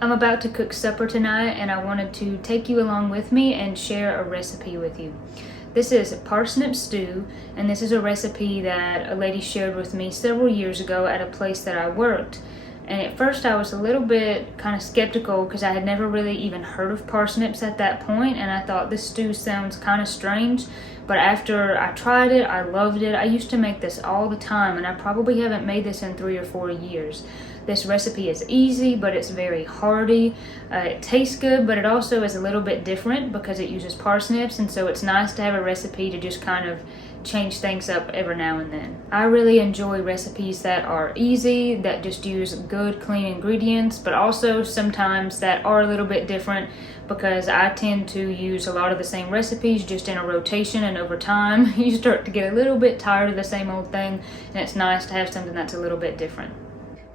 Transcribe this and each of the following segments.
I'm about to cook supper tonight and I wanted to take you along with me and share a recipe with you. This is parsnip stew, and this is a recipe that a lady shared with me several years ago at a place that I worked. And at first I was a little bit kind of skeptical because I had never really even heard of parsnips at that point, and I thought this stew sounds kind of strange. But after I tried it, I loved it. I used to make this all the time, and I probably haven't made this in 3 or 4 years. This recipe is easy, but it's very hearty. It tastes good, but it also is a little bit different because it uses parsnips, and so it's nice to have a recipe to just kind of change things up every now and then. I really enjoy recipes that are easy, that just use good, clean ingredients, but also sometimes that are a little bit different because I tend to use a lot of the same recipes just in a rotation, and over time you start to get a little bit tired of the same old thing, and it's nice to have something that's a little bit different.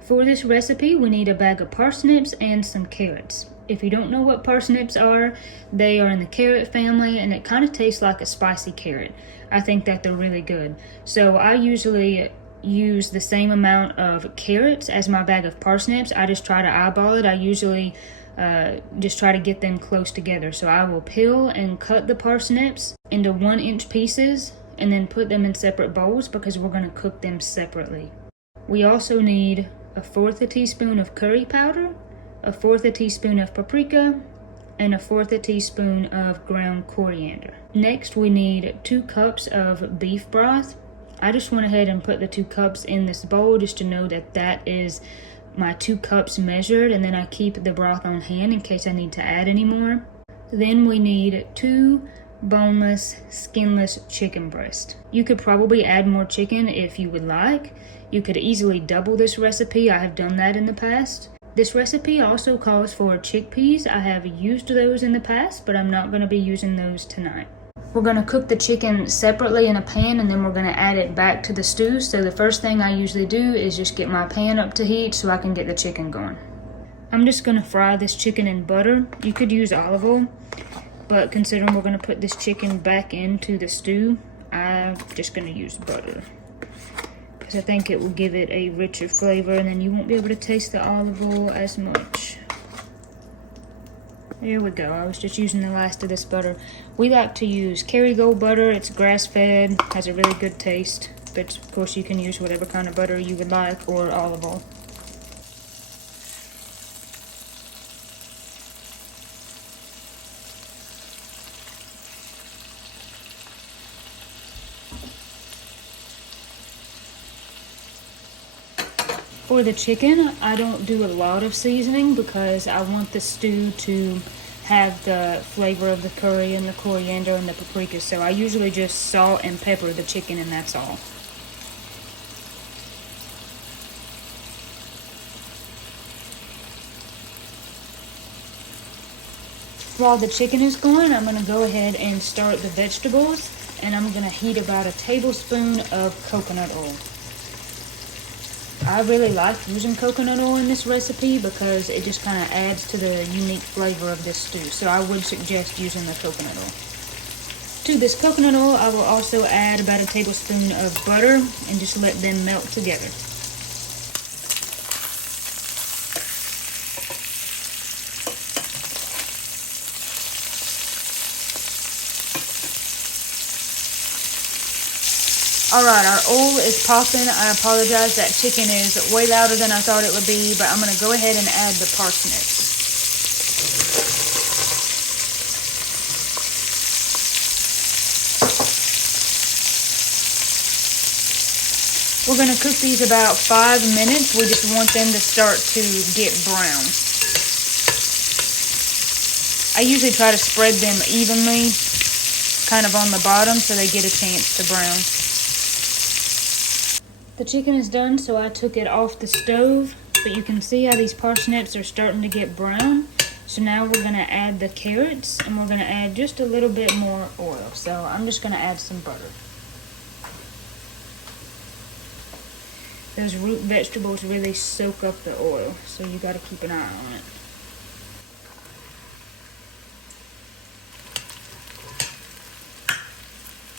For this recipe, we need a bag of parsnips and some carrots. If you don't know what parsnips are, they are in the carrot family, and it kind of tastes like a spicy carrot. I think that they're really good. So I usually use the same amount of carrots as my bag of parsnips. I just try to eyeball it. I usually just try to get them close together. So I will peel and cut the parsnips into 1-inch pieces and then put them in separate bowls because we're going to cook them separately. We also need 1/4 teaspoon of curry powder, 1/4 teaspoon of paprika, and 1/4 teaspoon of ground coriander. Next, we need 2 cups of beef broth. I just went ahead and put the 2 cups in this bowl just to know that that is my 2 cups measured, and then I keep the broth on hand in case I need to add any more. Then we need 2 boneless, skinless chicken breasts. You could probably add more chicken if you would like. You could easily double this recipe. I have done that in the past. This recipe also calls for chickpeas. I have used those in the past, but I'm not going to be using those tonight. We're going to cook the chicken separately in a pan, and then we're going to add it back to the stew. So the first thing I usually do is just get my pan up to heat so I can get the chicken going. I'm just going to fry this chicken in butter. You could use olive oil, but considering we're going to put this chicken back into the stew, I'm just going to use butter, because I think it will give it a richer flavor, and then you won't be able to taste the olive oil as much. There we go. I was just using the last of this butter. We like to use Kerrygold butter. It's grass-fed, has a really good taste, but of course you can use whatever kind of butter you would like, or olive oil. For the chicken, I don't do a lot of seasoning because I want the stew to have the flavor of the curry and the coriander and the paprika. So I usually just salt and pepper the chicken, and that's all. While the chicken is going, I'm going to go ahead and start the vegetables, and I'm going to heat about a tablespoon of coconut oil. I really like using coconut oil in this recipe because it just kind of adds to the unique flavor of this stew. So I would suggest using the coconut oil. To this coconut oil, I will also add about a tablespoon of butter and just let them melt together. Alright, our oil is popping. I apologize, that chicken is way louder than I thought it would be, but I'm going to go ahead and add the parsnips. We're going to cook these about 5 minutes. We just want them to start to get brown. I usually try to spread them evenly, kind of on the bottom, so they get a chance to brown. The chicken is done, so I took it off the stove, but you can see how these parsnips are starting to get brown. So now we're going to add the carrots, and we're going to add just a little bit more oil. So I'm just going to add some butter. Those root vegetables really soak up the oil, so you got to keep an eye on it.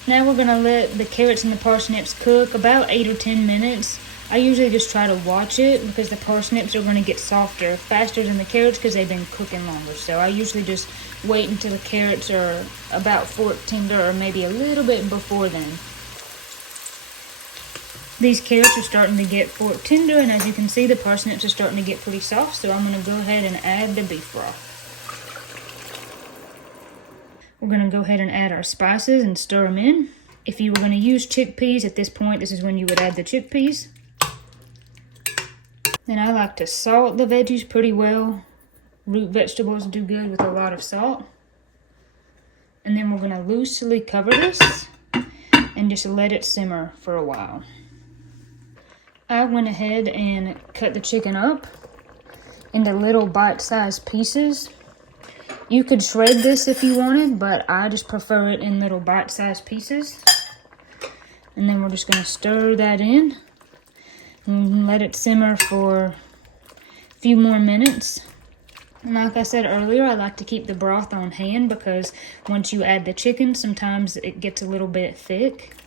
Now we're going to let the carrots and the parsnips cook about 8 or 10 minutes. I usually just try to watch it because the parsnips are going to get softer faster than the carrots because they've been cooking longer. So I usually just wait until the carrots are about fork tender or maybe a little bit before then. These carrots are starting to get fork tender, and as you can see, the parsnips are starting to get pretty soft, so I'm going to go ahead and add the beef broth. We're going to go ahead and add our spices and stir them in. If you were going to use chickpeas at this point, this is when you would add the chickpeas. Then I like to salt the veggies pretty well. Root vegetables do good with a lot of salt. And then we're going to loosely cover this and just let it simmer for a while. I went ahead and cut the chicken up into little bite-sized pieces. You could shred this if you wanted, but I just prefer it in little bite-sized pieces. And then we're just going to stir that in and let it simmer for a few more minutes. And like I said earlier, I like to keep the broth on hand because once you add the chicken, sometimes it gets a little bit thick.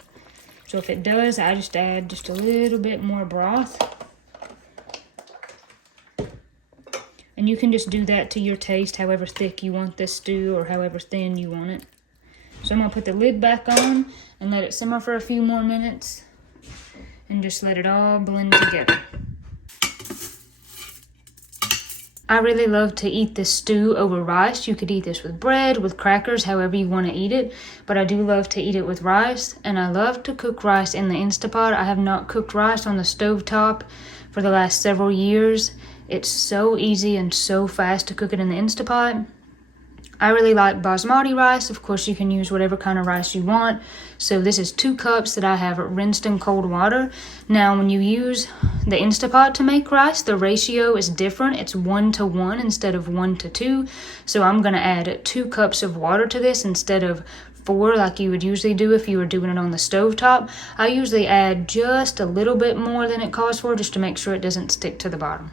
So if it does, I just add just a little bit more broth. And you can just do that to your taste, however thick you want this stew or however thin you want it. So I'm going to put the lid back on and let it simmer for a few more minutes and just let it all blend together. I really love to eat this stew over rice. You could eat this with bread, with crackers, however you want to eat it. But I do love to eat it with rice, and I love to cook rice in the Instapot. I have not cooked rice on the stovetop for the last several years. It's so easy and so fast to cook it in the Instapot. I really like basmati rice. Of course, you can use whatever kind of rice you want. So this is 2 cups that I have rinsed in cold water. Now, when you use the Instapot to make rice, the ratio is different. It's 1-to-1 instead of 1-to-2. So I'm going to add 2 cups of water to this instead of 4 like you would usually do if you were doing it on the stovetop. I usually add just a little bit more than it calls for just to make sure it doesn't stick to the bottom.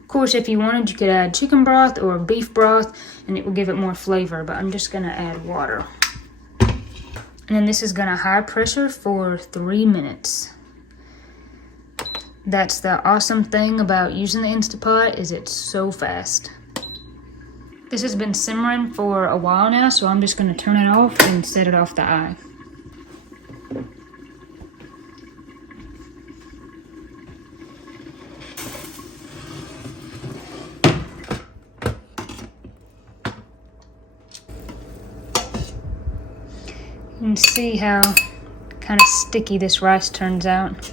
Of course, if you wanted, you could add chicken broth or beef broth and it will give it more flavor, but I'm just going to add water. And then this is going to high pressure for 3 minutes. That's the awesome thing about using the Instapot, is it's so fast. This has been simmering for a while now, so I'm just going to turn it off and set it off the eye. You can see how kind of sticky this rice turns out.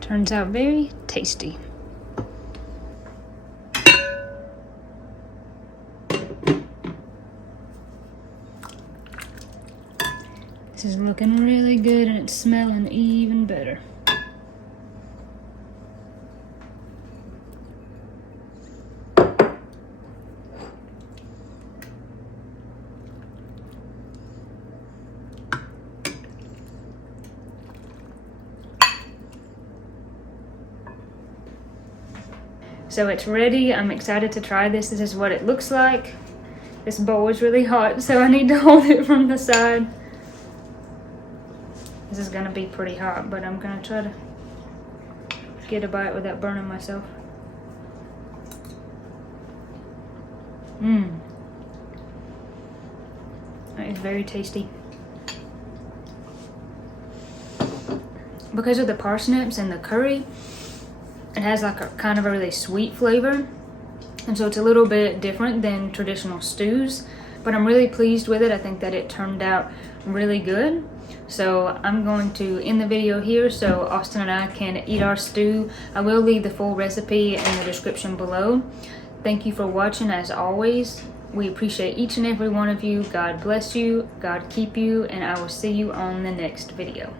Turns out very tasty. This is looking really good and it's smelling even better. So it's ready. I'm excited to try this. This is what it looks like. This bowl is really hot, so I need to hold it from the side. This is gonna be pretty hot, but I'm gonna try to get a bite without burning myself. That is very tasty. Because of the parsnips and the curry, it has like a kind of a really sweet flavor, and so it's a little bit different than traditional stews, but I'm really pleased with it. I think that it turned out really good. So I'm going to end the video here so Austin and I can eat our stew. I will leave the full recipe in the description below. Thank you for watching as always. We appreciate each and every one of you. God bless you, God keep you, and I will see you on the next video.